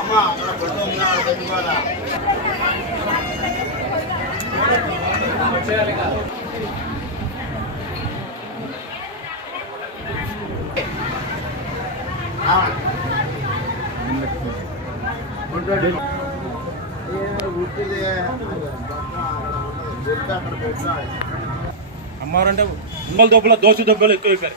అమ్మా అక్కడ కొట్టు ఉన్నా అమ్మారంటే ఉమ్మల దెబ్బలు దోశ దెబ్బలు ఎక్కువ అయిపోయారు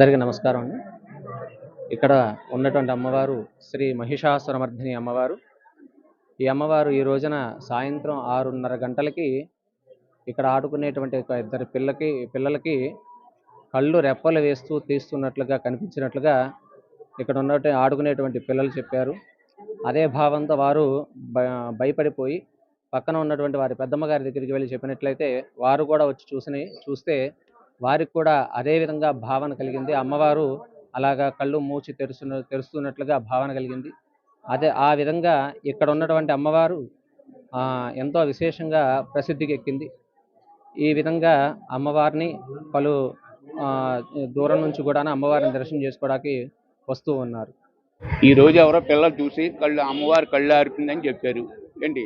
అందరికీ నమస్కారం అండి. ఇక్కడ ఉన్నటువంటి అమ్మవారు శ్రీ మహిషాసురమర్ధిని అమ్మవారు. ఈ అమ్మవారు ఈ రోజున సాయంత్రం ఆరున్నర గంటలకి ఇక్కడ ఆడుకునేటువంటి ఒక ఇద్దరు పిల్లకి పిల్లలకి కళ్ళు రెప్పలు వేస్తూ తీస్తున్నట్లుగా కనిపించినట్లుగా ఇక్కడ ఉన్నటువంటి ఆడుకునేటువంటి పిల్లలు చెప్పారు. అదే భావంతో వారు భయపడిపోయి పక్కన ఉన్నటువంటి వారి పెద్దమ్మ గారి దగ్గరికి వెళ్ళి చెప్పినట్లయితే వారు కూడా వచ్చి చూసిని చూస్తే వారికి కూడా అదే విధంగా భావన కలిగింది. అమ్మవారు అలాగా కళ్ళు మూచి తెరుస్తున్న తెరుస్తున్నట్లుగా భావన కలిగింది. అదే ఆ విధంగా ఇక్కడ ఉన్నటువంటి అమ్మవారు ఎంతో విశేషంగా ప్రసిద్ధికి ఎక్కింది. ఈ విధంగా అమ్మవారిని పలు దూరం నుంచి కూడా అమ్మవారిని దర్శనం చేసుకోవడానికి వస్తూ ఉన్నారు. ఈ రోజు ఎవరో పిల్లలు చూసి కళ్ళు అమ్మవారి కళ్ళు ఆరిపోయిందని చెప్పారు. ఏంటి?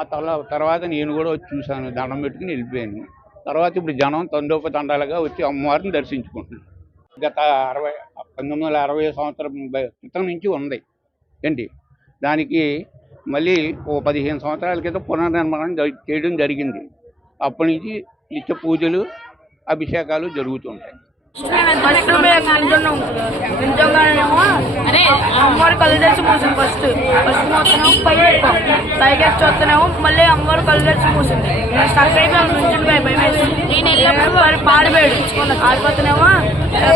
ఆ తల తర్వాత నేను కూడా వచ్చి చూశాను. దండం పెట్టుకుని వెళ్ళిపోయాను. తర్వాత ఇప్పుడు జనం తండోప తండాలుగా వచ్చి అమ్మవారిని దర్శించుకుంటున్నారు. గత అరవై పంతొమ్మిది వందల అరవై సంవత్సరం క్రితం నుంచి ఉంది. ఏంటి? దానికి మళ్ళీ ఓ పదిహేను సంవత్సరాల క్రితం పునర్నిర్మాణం చేయడం జరిగింది. అప్పటి నుంచి నిత్య పూజలు అభిషేకాలు జరుగుతుంటాయి. ఫస్ట్ మేము నించున్నాం నించోగానేమో అమ్మవారి కళ్ళు తెరిచి మూసింది ఫస్ట్ ఫస్ట్ మొత్తం పైకి ఎక్కాం పైకి ఎక్కి చూస్తేనేమో మళ్ళీ అమ్మవారి కళ్ళు తెరిచి మూసింది. నేను స్టక్ అయిపోయాం నుంచుని వెళ్ళినప్పుడు వాడు పాడిపోయాడు ఆడిపోతేనేమో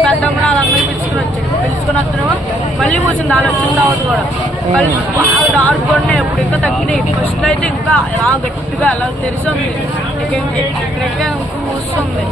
పెద్దమ్మ వాళ్ళందరూ పిలుచుకుని వచ్చాడు. పిలుచుకుని వస్తేనేమో మళ్ళీ మూసింది వాళ్ళు వచ్చిన తర్వాత కూడా. బాగా డార్క్ ఉన్నాయి ఇప్పుడు ఇంకా తగ్గినాయి. ఫస్ట్ అయితే ఇంకా ఇలా గట్టిగా అలా తెరిచి ఉంది. ఇక ఇంకా ఇంకా మూస్తుంది.